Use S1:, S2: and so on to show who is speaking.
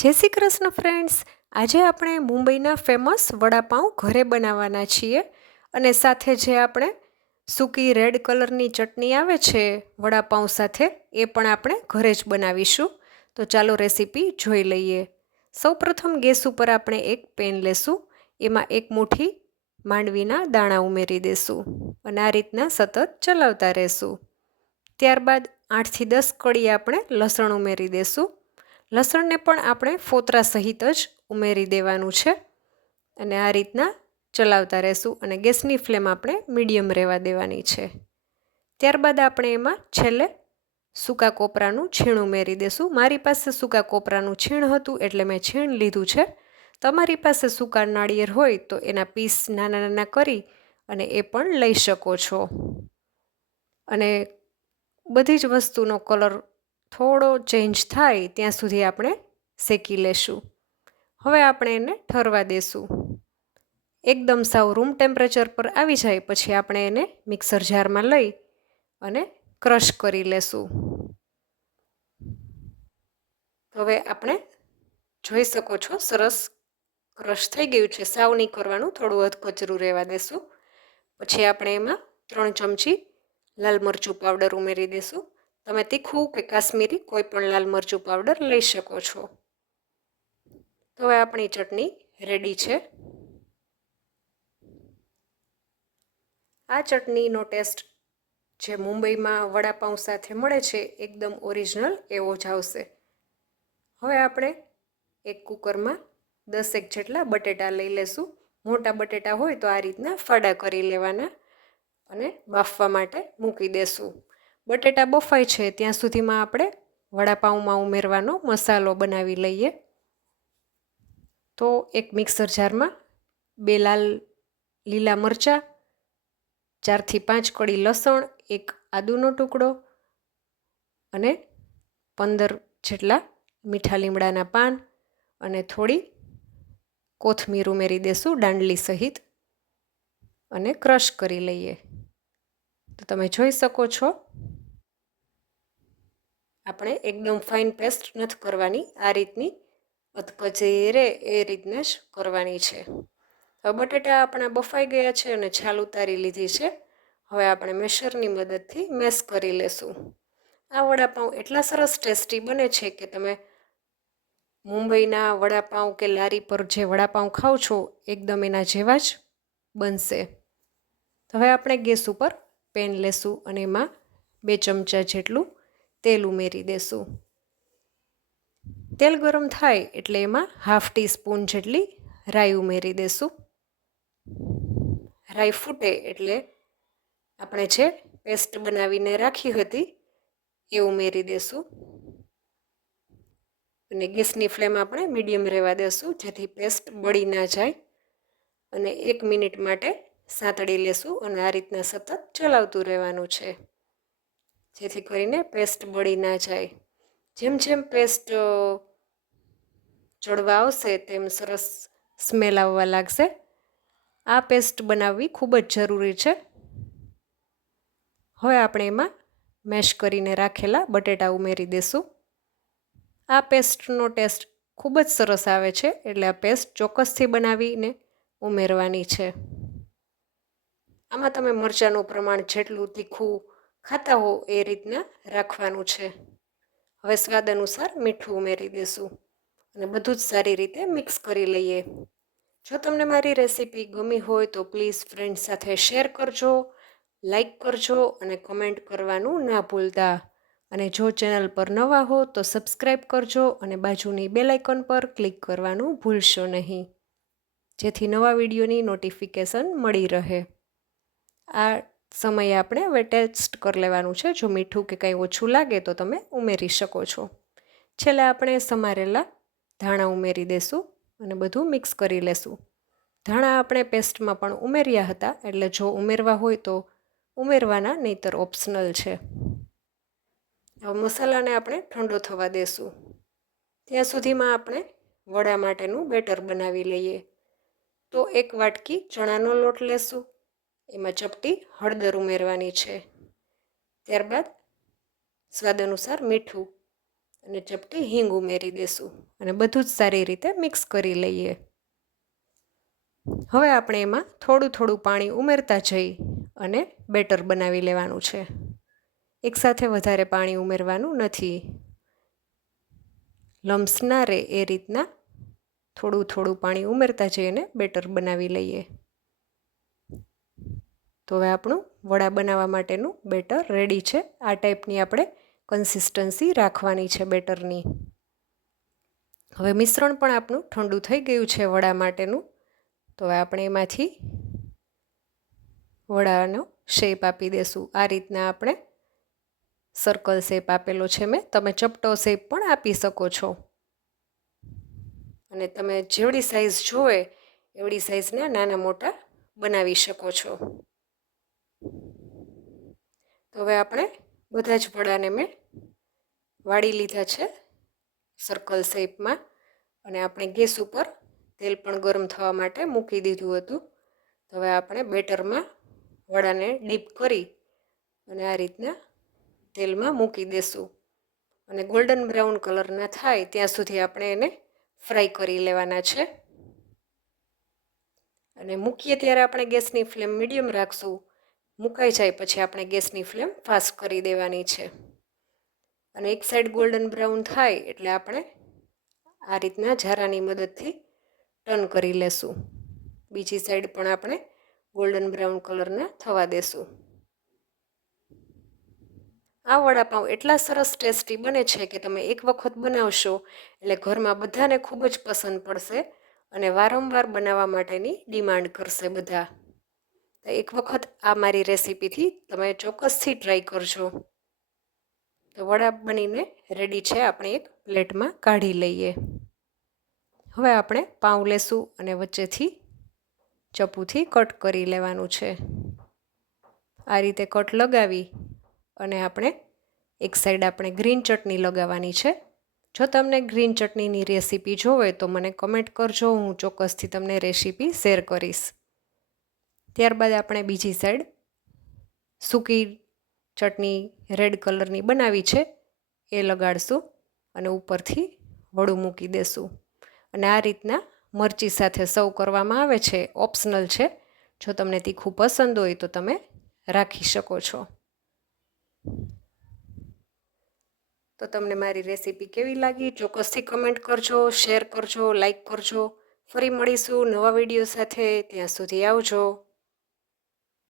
S1: જય શ્રી કૃષ્ણ ફ્રેન્ડ્સ આજે આપણે મુંબઈના ફેમસ વડાપાઉં ઘરે બનાવવાના છીએ અને સાથે જે આપણે સૂકી રેડ કલરની ચટણી આવે છે વડાપાઉં સાથે, એ પણ આપણે ઘરે જ બનાવીશું. તો ચાલો રેસીપી જોઈ લઈએ. સૌપ્રથમ ગેસ ઉપર આપણે એક પેન લેશું. એમાં એક મુઠ્ઠી માંડવીના દાણા ઉમેરી દેશું અને આ રીતના સતત ચલાવતા રહેશું. ત્યારબાદ આઠથી દસ કળી આપણે લસણ ઉમેરી દેશું. લસણને પણ આપણે ફોતરા સહિત જ ઉમેરી દેવાનું છે અને આ રીતના ચલાવતા રહેશું અને ગેસની ફ્લેમ આપણે મીડિયમ રહેવા દેવાની છે. ત્યારબાદ આપણે એમાં છેલ્લે સૂકા કોપરાનું છીણ ઉમેરી દેશું. મારી પાસે સૂકા કોપરાનું છીણ હતું એટલે મેં છીણ લીધું છે. તમારી પાસે સૂકા નાળિયેર હોય તો એના પીસ નાના નાના કરી અને એ પણ લઈ શકો છો. અને બધી જ વસ્તુનો કલર થોડો ચેન્જ થાય ત્યાં સુધી આપણે શેકી લેશું. હવે આપણે એને ઠરવા દેશું. એકદમ સાવ રૂમ ટેમ્પરેચર પર આવી જાય પછી આપણે એને મિક્સર જારમાં લઈ અને ક્રશ કરી લેશું. હવે આપણે જોઈ શકો છો, સરસ ક્રશ થઈ ગયું છે. સાવ નહીં કરવાનું, થોડું અધકચરું રહેવા દેશું. પછી આપણે એમાં ત્રણ ચમચી લાલ મરચું પાવડર ઉમેરી દઈશું તમે તીખું કે કાશ્મીરી કોઈ પણ લાલ મરચું પાવડર લઈ શકો છો. તો હવે આપણી ચટણી રેડી છે. આ ચટણીનો ટેસ્ટ જે મુંબઈમાં વડાપાઉં સાથે મળે છે એકદમ ઓરિજિનલ એવો જ આવશે. હવે આપણે એક કુકરમાં દસેક જેટલા બટેટા લઈ લેશું. મોટા બટેટા હોય તો આ રીતના ફાડા કરી લેવાના અને બાફવા માટે મૂકી દેશું. બટેટા બફાય છે, ત્યાં સુધીમાં આપણે વડાપાઉંમાં ઉમેરવાનો મસાલો બનાવી લઈએ. તો એક મિક્સર જારમાં બે લાલ લીલા મરચાં, ચારથી પાંચ કળી લસણ, એક આદુનો ટુકડો અને પંદર જેટલા મીઠા લીમડાના પાન અને થોડી કોથમીર ઉમેરી દેશું, દાંડલી સહિત, અને ક્રશ કરી લઈએ. તો તમે જોઈ શકો છો. આપણે એકદમ ફાઇન પેસ્ટ નથી કરવાની. આ રીતની અધકચરી રે એ રીતને જ કરવાની છે. હવે બટેટા આપણા બફાઈ ગયા છે અને છાલ ઉતારી લીધી છે. હવે આપણે મેશરની મદદથી મેશ કરી લેશું. આ વડાપાઉં એટલા સરસ ટેસ્ટી બને છે કે તમે મુંબઈના વડાપાઉં કે લારી પર જે વડાપાઉં ખાઓ છો, એકદમ એના જેવા જ બનશે. હવે આપણે ગેસ ઉપર પેન લેશું અને એમાં બે ચમચા જેટલું તેલ ઉમેરી દેશું. તેલ ગરમ થાય એટલે એમાં હાફ ટી સ્પૂન જેટલી રાઈ ઉમેરી દેશું. રાઈ ફૂટે એટલે આપણે જે પેસ્ટ બનાવીને રાખી હતી એ ઉમેરી દેશું. અને ગેસની ફ્લેમ આપણે મીડિયમ રહેવા દેશું જેથી પેસ્ટ બળી ના જાય. અને એક મિનિટ માટે સાંતળી લેશું અને આ રીતના સતત ચલાવતું રહેવાનું છે. જેથી કરીને પેસ્ટ બળી ના જાય. જેમ જેમ પેસ્ટ ચડવા આવશે તેમ સરસ સ્મેલ આવવા લાગશે. આ પેસ્ટ બનાવવી ખૂબ જ જરૂરી છે. હવે આપણે એમાં મેશ કરીને રાખેલા બટેટા ઉમેરી દઈશું આ પેસ્ટનો ટેસ્ટ ખૂબ જ સરસ આવે છે એટલે આ પેસ્ટ ચોક્કસથી બનાવીને ઉમેરવાની છે. આમાં તમે મરચાંનું પ્રમાણ જેટલું તીખું ખાતા હો એ રીતના રાખવાનું છે. હવે સ્વાદ અનુસાર મીઠું ઉમેરી દઈશું અને બધું જ સારી રીતે મિક્સ કરી લઈએ. જો તમને મારી રેસીપી ગમી હોય તો પ્લીઝ ફ્રેન્ડ સાથે શેર કરજો, લાઈક કરજો અને કમેન્ટ કરવાનું ના ભૂલતા. અને જો ચેનલ પર નવા હો તો સબસ્ક્રાઈબ કરજો અને બાજુની બેલ આઇકન પર ક્લિક કરવાનું ભૂલશો નહીં. જેથી નવા વિડીયોની નોટિફિકેશન મળી રહે. આ સમયે આપણે હવે ટેસ્ટ કરી લેવાનું છે. જો મીઠું કે કંઈ ઓછું લાગે તો તમે ઉમેરી શકો છો. છેલ્લે આપણે સમારેલા ધાણા ઉમેરી દેશું અને બધું મિક્સ કરી લેશું. ધાણા આપણે પેસ્ટમાં પણ ઉમેર્યા હતા, એટલે જો ઉમેરવા હોય તો ઉમેરવાના નહીતર ઓપ્શનલ છે. હવે મસાલાને આપણે ઠંડો થવા દેશું. ત્યાં સુધીમાં આપણે વડા માટેનું બેટર બનાવી લઈએ. તો એક વાટકી ચણાનો લોટ લેશું. એમાં ચપટી હળદર ઉમેરવાની છે. ત્યારબાદ સ્વાદ અનુસાર મીઠું અને ચપટી હિંગ ઉમેરી દેશું અને બધું જ સારી રીતે મિક્સ કરી લઈએ. હવે આપણે એમાં થોડું થોડું પાણી ઉમેરતા જઈ અને બેટર બનાવી લેવાનું છે. એકસાથે વધારે પાણી ઉમેરવાનું નથી. લમ્સ ના રહે એ રીતના થોડું થોડું પાણી ઉમેરતા જઈને બેટર બનાવી લઈએ. તો હવે આપણું વડા બનાવવા માટેનું બેટર રેડી છે. આ ટાઈપની આપણે કન્સિસ્ટન્સી રાખવાની છે બેટરની. હવે મિશ્રણ પણ આપણું ઠંડુ થઈ ગયું છે વડા માટેનું. તો હવે આપણે એમાંથી વડાનો શેપ આપી દેશું. આ રીતના આપણે સર્કલ શેપ આપેલો છે મેં. તમે ચપટો શેપ પણ આપી શકો છો. અને તમે જેવડી સાઇઝ જોવે, એવડી સાઇઝના નાના મોટા બનાવી શકો છો. તો હવે આપણે બધા જ વડાને મેં વાળી લીધા છે સર્કલ શેપમાં અને આપણે ગેસ ઉપર તેલ પણ ગરમ થવા માટે મૂકી દીધું હતું. તો હવે આપણે બેટરમાં વડાને ડીપ કરી અને આ રીતના તેલમાં મૂકી દેશું. અને ગોલ્ડન બ્રાઉન કલરના થાય ત્યાં સુધી આપણે એને ફ્રાય કરી લેવાના છે. અને મૂકીએ ત્યારે આપણે ગેસની ફ્લેમ મીડિયમ રાખશું. મુકાઈ જાય પછી આપણે ગેસની ફ્લેમ ફાસ્ટ કરી દેવાની છે. અને એક સાઈડ ગોલ્ડન બ્રાઉન થાય એટલે આપણે આ રીતના ઝારાની મદદથી ટર્ન કરી લેશું. બીજી સાઈડ પણ આપણે ગોલ્ડન બ્રાઉન કલરના થવા દેશું. આ વડાપાઉં એટલા સરસ ટેસ્ટી બને છે કે તમે એક વખત બનાવશો એટલે ઘરમાં બધાને ખૂબ જ પસંદ પડશે અને વારંવાર બનાવવા માટેની ડિમાન્ડ કરશે બધા. તો એક વખત આ મારી રેસીપીથી તમે ચોક્કસથી ટ્રાય કરજો. તો વડા બનીને રેડી છે, આપણે એક પ્લેટમાં કાઢી લઈએ. હવે આપણે પાઉં લેશું અને વચ્ચેથી ચપ્પુથી કટ કરી લેવાનું છે. આ રીતે કટ લગાવી અને આપણે એક સાઈડ આપણે ગ્રીન ચટણી લગાવવાની છે. જો તમને ગ્રીન ચટણીની રેસીપી જોવે તો મને કમેન્ટ કરજો, હું ચોક્કસથી તમને રેસીપી શેર કરીશ. ત્યારબાદ આપણે બીજી સાઈડ સૂકી ચટણી રેડ કલરની બનાવી છે, એ લગાડશું અને ઉપરથી વડું મૂકી દેશું. અને આ રીતના મરચી સાથે સર્વ કરવામાં આવે છે ઓપ્શનલ છે. જો તમને તીખું પસંદ હોય તો તમે રાખી શકો છો. તો તમને મારી રેસીપી કેવી લાગી? ચોક્કસથી કમેન્ટ કરજો શેર કરજો લાઈક કરજો. ફરી મળીશું નવા વીડિયો સાથે. ત્યાં સુધી આવજો.